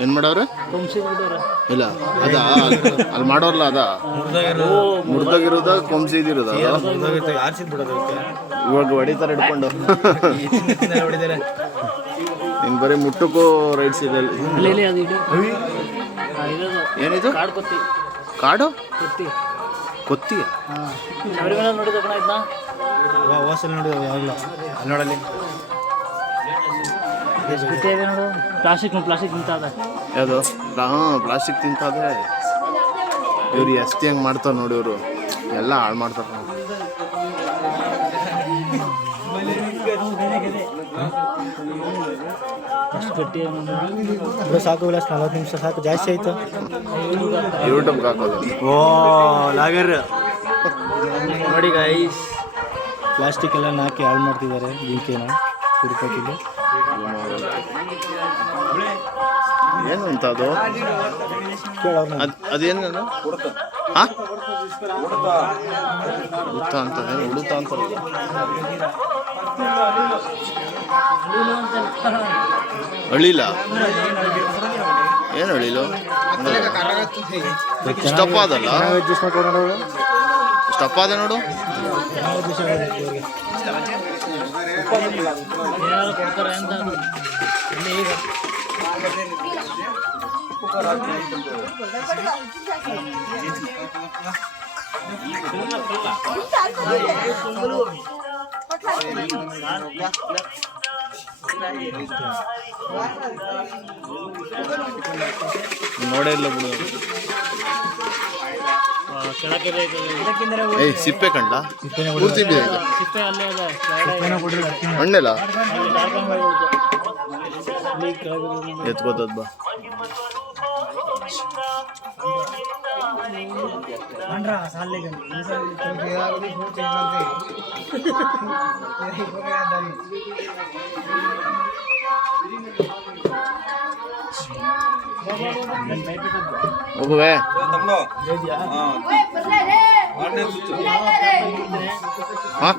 ಏನು ಮಾಡೋರು ಇಲ್ಲ ಅದ ಅಲ್ಲಿ ಮಾಡೋರ್ಲ ಅದ ಮುರ್ದಾಗಿರೋದ ಕೊಂಬ್ಸಿದಿರೋದ ಇವಾಗ ಹೊಡಿತಾರೆ ಹಿಡ್ಕೊಂಡು ನಿನ್ ಬರೀ ಮುಟ್ಟಕ್ಕೂ ರೈಟ್ಸ್ ಇದೆ ಏನಿದು ಕಾಡು ಕೊತ್ತಿಯ ನೋಡಲ್ಲಿ ಪ್ಲಾಸ್ಟಿಕ್ ತಿಂತಾದ ಯಾವುದು ಪ್ಲಾಸ್ಟಿಕ್ ತಿಂತಾದ್ರೆ ಇವ್ರು ಎಸ್ತಿ ಹಂಗೆ ಮಾಡ್ತಾರೆ ನೋಡಿ ಇವರು ಎಲ್ಲ ಹಾಳು ಮಾಡ್ತಾರೆ ಅಷ್ಟು ಗಟ್ಟಿ ಸಾಕು ವಿಲಾಸ್ 40 ನಿಮಿಷ ಸಾಕು ಜಾಸ್ತಿ ಆಯ್ತು ಯೂಟ್ಯೂಬ್ಗೆ ಹಾಕೋದು ಓ ಲಾಗರ್ ನೋಡಿ ಗೈಸ್ ಪ್ಲಾಸ್ಟಿಕ್ ಎಲ್ಲ ಹಾಕಿ ಹಾಳು ಮಾಡ್ತಿದ್ದಾರೆ ಜಿಂಕೆನ ತಿರುಪತಿಲಿ ಏನು ಅಂತ ಅದು ಅದೇನು ಹಾಂ ಉಡುತ್ತ ಅಂತದೇನು ಉಡುತ್ತ ಅಂತ ಅಳಿಲ್ಲ ಏನು ಅಳಿಲು ಸ್ಟಪ್ ಅದಲ್ಲ ಸ್ಟಪ್ ಅದ ನೋಡು ನೋಡೇ ಇಲ್ಲ ಬಿಡು ಏಯ್ ಸಿಪ್ಪೆ ಕಂಡ ಪೂರ್ತಿ ಹಣ್ಣೆಲ್ಲ ಎತ್ಕೋತದ್ ಬಾ ಹೋಗುವೆ ಹಾಂ